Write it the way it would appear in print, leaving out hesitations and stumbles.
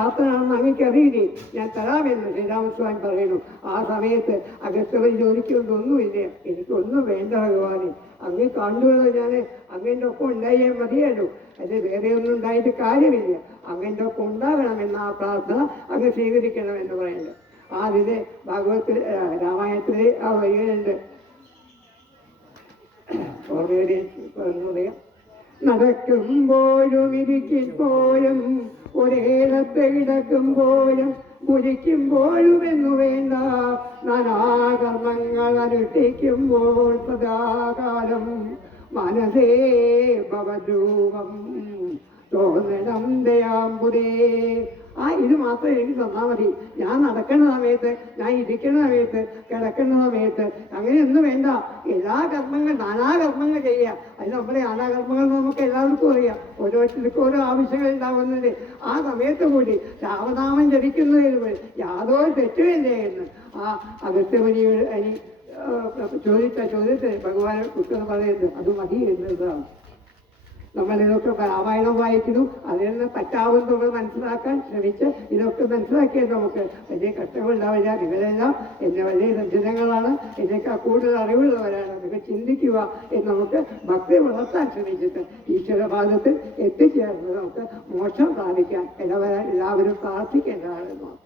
പ്രാർത്ഥനയാണെന്ന് അങ്ങേക്ക് അറിയില്ലേ, ഞാൻ തരാമെന്ന് ശ്രീരാമസ്വാമി പറയുന്നു. ആ സമയത്ത് അഗസ്ത്യവൻ ചോദിക്കൊണ്ടൊന്നുമില്ല, എനിക്കൊന്നും വേണ്ട ഭഗവാനെ, അങ്ങ് കണ്ടുവല്ലോ, ഞാൻ അങ്ങൻ്റെ ഒപ്പം ഉണ്ടായാൽ മതിയല്ലോ, അത് വേറെ ഒന്നും ഉണ്ടായിട്ട് കാര്യമില്ല, അങ്ങൻ്റെ ഒപ്പം ഉണ്ടാകണമെന്ന ആ പ്രാർത്ഥന അങ്ങ് സ്വീകരിക്കണമെന്ന് പറയുന്നത്. അതിന് ഭാഗവത്തിൽ രാമായണത്തിലെ ആ വരികളുണ്ട്. പറയാം, നടക്കുമ്പോഴും ഇരിക്കുമ്പോഴും ഒരേടത്ത് കിടക്കുമ്പോഴും കുരിക്കുമ്പോഴും എന്നു വേണ്ട നാനാകർമ്മങ്ങൾ അനുഷ്ഠിക്കുമ്പോൾ സദാകാലം മനസേ ഭവരൂപം തോന്നണം ദയാമ്പുരേ. ഇത് മാത്രം എനിക്ക് തന്നാൽ മതി. ഞാൻ നടക്കുന്ന സമയത്ത്, ഞാൻ ഇരിക്കുന്ന സമയത്ത്, കിടക്കുന്ന സമയത്ത്, അങ്ങനെയൊന്നും വേണ്ട. എല്ലാ കർമ്മങ്ങൾ, നാനാകർമ്മങ്ങൾ ചെയ്യുക. അത് നമ്മുടെ നാനാകർമ്മങ്ങൾ നമുക്ക് എല്ലാവർക്കും അറിയാം. ഓരോരുത്തർക്കും ഓരോ ആവശ്യങ്ങൾ ഉണ്ടാവുന്നത്. ആ സമയത്ത് കൂടി രാമനാമം ജപിക്കുന്നതിന് യാതൊരു തെറ്റുമില്ലേ എന്ന് ആ അഗസ്ത്യമുനി ചോദിച്ച ചോദ്യത്തിന് ഭഗവാൻ ഉത്തരം പറയുന്നത് അത് മതി എന്നതാണ്. നമ്മളിതൊക്കെ രാമായണം വായിക്കുന്നു, അതിൽ നിന്ന് പറ്റാവുന്നത് മനസ്സിലാക്കാൻ ശ്രമിച്ച് ഇതൊക്കെ മനസ്സിലാക്കിയാൽ നമുക്ക് വലിയ കഷ്ടങ്ങളുണ്ടാവില്ല. ഇവരെല്ലാം എന്നെ വലിയ സജ്ജനങ്ങളാണ്, എന്നേക്കാൾ കൂടുതൽ അറിവുള്ളവരാണ്, നിങ്ങൾ ചിന്തിക്കുക എന്ന് നമുക്ക് ഭക്തി വളർത്താൻ ശ്രമിച്ചിട്ട് ഈശ്വരപാദത്തിൽ എത്തിച്ചേർന്ന് നമുക്ക് മോക്ഷം പ്രാപിക്കാൻ എല്ലാവരും പ്രാർത്ഥിക്കേണ്ടതാണ്.